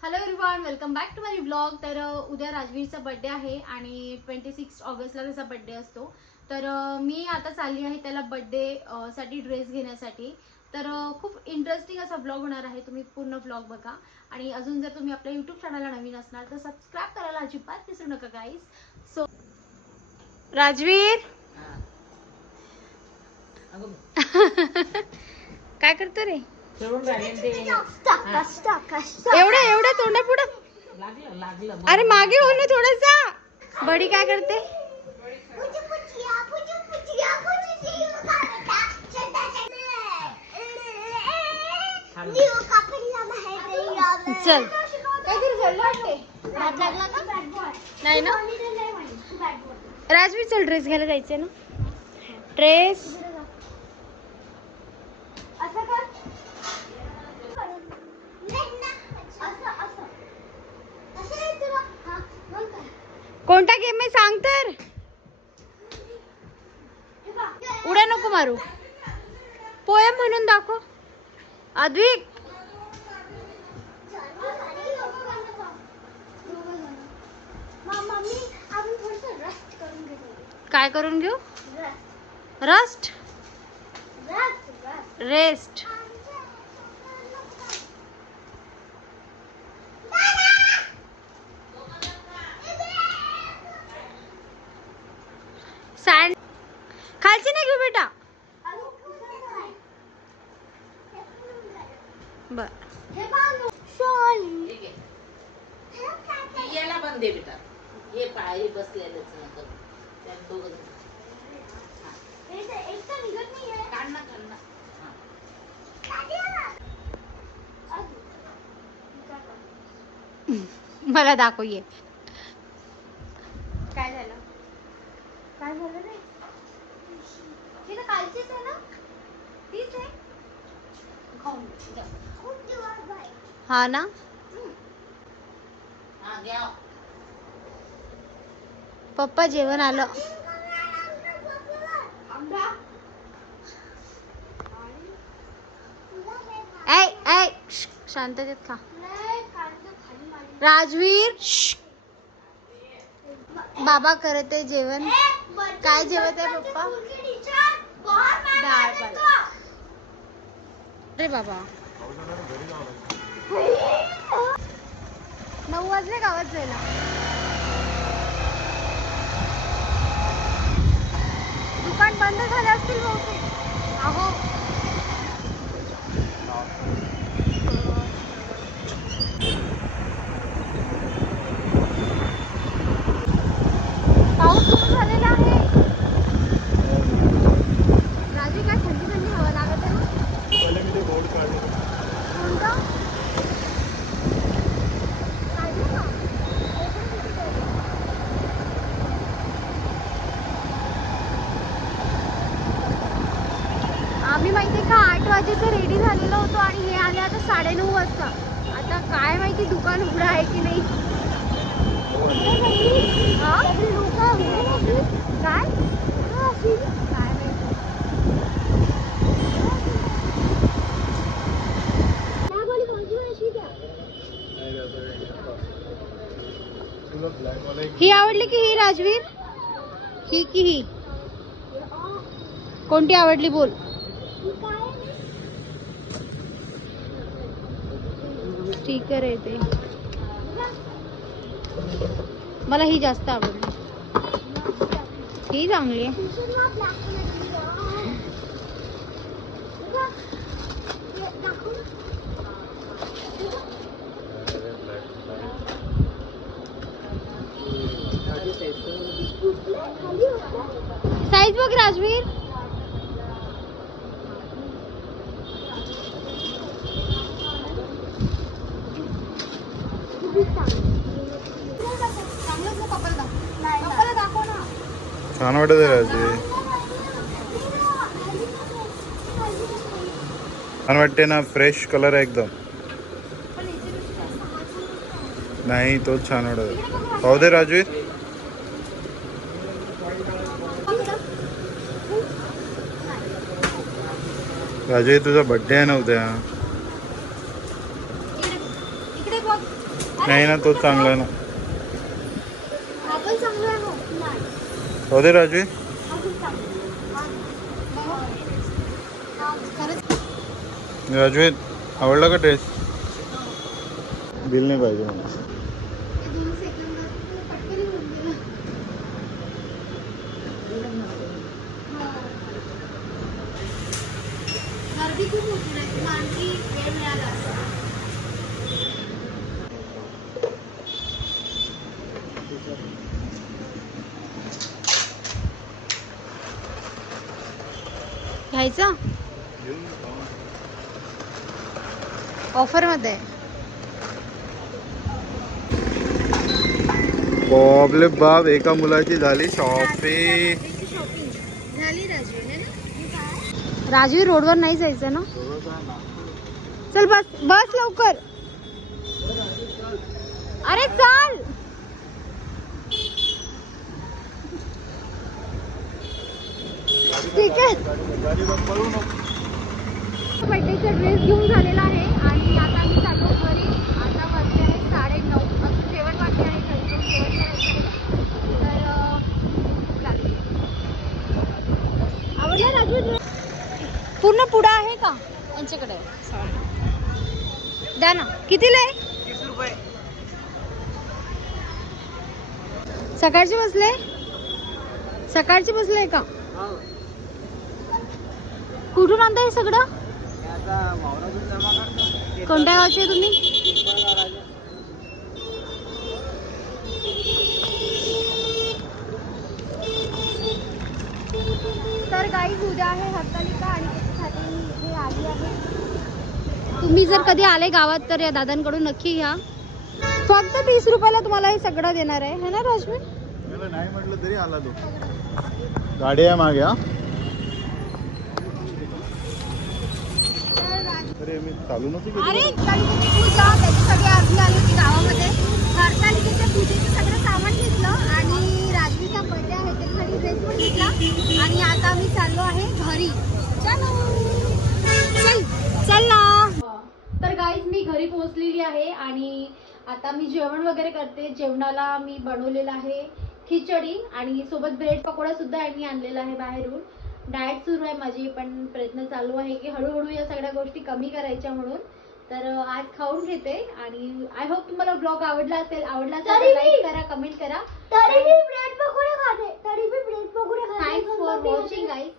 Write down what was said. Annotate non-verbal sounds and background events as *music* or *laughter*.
Hello everyone welcome back to my blog तर उद्या राजवीरचा birthday आहे आणि ट्वेंटी सिक्स ऑगस्टला त्याचा बड्डे असतो. तर मी आता चालली आहे त्याला बड्डे साठी ड्रेस घेण्यासाठी. तर खूप इंटरेस्टिंग असा ब्लॉग होणार आहे. तुम्ही पूर्ण ब्लॉग बघा. आणि अजून जर तुम्ही आपल्या युट्यूब चॅनलला नवीन असणार तर सबस्क्राईब करायला अजिबात विसरू नका गाईज सो राजवीर? *laughs* काय करतो रे? खेळून राहिले ते. एवढं एवढं तोंडा पुढं. लागलं अरे मागे हो ना थोडासा बडी काय करते? चल. काहीतरी वाटते नाही ना? राजवीर चल ड्रेस घ्यायला जायचंय ना? ड्रेस कोणता गेम आहे सांग तर? उड्या नको मारू. पोयम म्हणून दाखव. अद्विक काय करून घेऊ? रस्ट रेस्ट बर ठीक आहे याला पण दे बेटा. हे पायरी बसलेलंच नको. त्याला दोघं काढ ना काढ ना मला दाखव ये. काय झालं? काय झालं रे ती तर कालचीच आहे ना? तीच आहे? खाऊन जा. हा ना? पप्पा जेवण आलं. ऐ ऐ खा. राजवीर बाबा करत जेवण. काय जेवत आहे पप्पा? डाळ पालक रे बाबा. नऊ वाजले गावात जायला. दुकान बंद झाले असतील बहुतेक. अहो. पाऊस सुरू झालेला आहे. राजू काय थंडी थंडी हवा लागत आहे? कोणतं? काढलं का? आम्ही माहिती का आठ वाजेचं रेडी झालेलो होतो आणि हे आले आता साडेनऊ वाजता. आता काय माहिती दुकान उघडं आहे की नाही. काय काय? ही आवडली की ही राजवीर? ही की ही? कोणती आवडली बोल. स्टिकर आहे ते मला ही जास्त आवडली. ही चांगली आहे. बघ राजवीर? छान वाटत आहे राजे छान वाटते ना फ्रेश कलर आहे एकदम नाही तोच छान वाटत. पाहू दे राजवीर राजवीर तुझा बर्थडे आहे ना उद्या नाही ना तोच चांगला आहे ना हा पण चांगला आहे हो. दे. हा. हा, खरंच राजवीर आवडला का ड्रेस बिल नाही पाहिजे मला. गर्दी खूप होती आणखी वेळ मिळाला असता. घ्यायचं? ऑफरमध्ये बापले बाप एका मुलाची झाली शॉपिंग राजवीर रोडवर नाही जायचं ना? चल बस बस लवकर. अरे चाल. ठीक आहे. बड्डेचा ड्रेस घेऊन झालेला आहे आणि आता मी चाललो घरी. आता वाजले आहे साडे नऊ जेवण बाकी आहे घरी. जेवण करायचं आहे. तर. आवडला राजू पूर्ण पुडा आहे का? यांच्याकडे. द्या ना. कितीला आहे? सकाळचे बसले? सकाळचे बसले का? कुठून आणताय हे सगळं? कोणत्या गावचे तुम्ही? तर गाई उद्या आहे हरतालिका आणि त्याच्यासाठी मी इथे आली आहे. तुम्ही जर कधी आले गावात तर या दादांकडून नक्की घ्या. फक्त तीस रुपयाला तुम्हाला हे सगळं देणार आहे. है ना रश्मी नाही म्हटलं तरी आला तो. गाडी आहे मागे हा. अरे मी चालू नव्हती केली. अरे हरतालिकेची पूजा त्याच्यासाठी आम्ही आली होती गावामध्ये. हरतालिकेच्या पूजेचं सगळं सामान घेतलं आणि राजवीचा बर्थडे आहे त्याच्यासाठी ड्रेस पण घेतला. आणि आता मी चाललो आहे घरी. चलो. चल चल ना. तर गाईज मी घरी पोहोचलेली आहे आणि आता मी जेवण वगैरे करते. जेवणाला मी बनवलेलं आहे खिचडी आणि सोबत ब्रेड पकोडा सुद्धा मी आणलेला आहे बाहेरून. डाएट सुरू आहे माझी पण प्रयत्न चालू आहे की हळूहळू या सगळ्या गोष्टी कमी करायच्या म्हणून. तर आज खाऊन घेते आणि आय होप तुम्हाला ब्लॉग आवडला असेल आवडला असेल लाईक करा कमेंट करा. तरी मी ब्रेड पकोडे खाते. तरी मी ब्रेड पकोडे खाते. Thanks for watching guys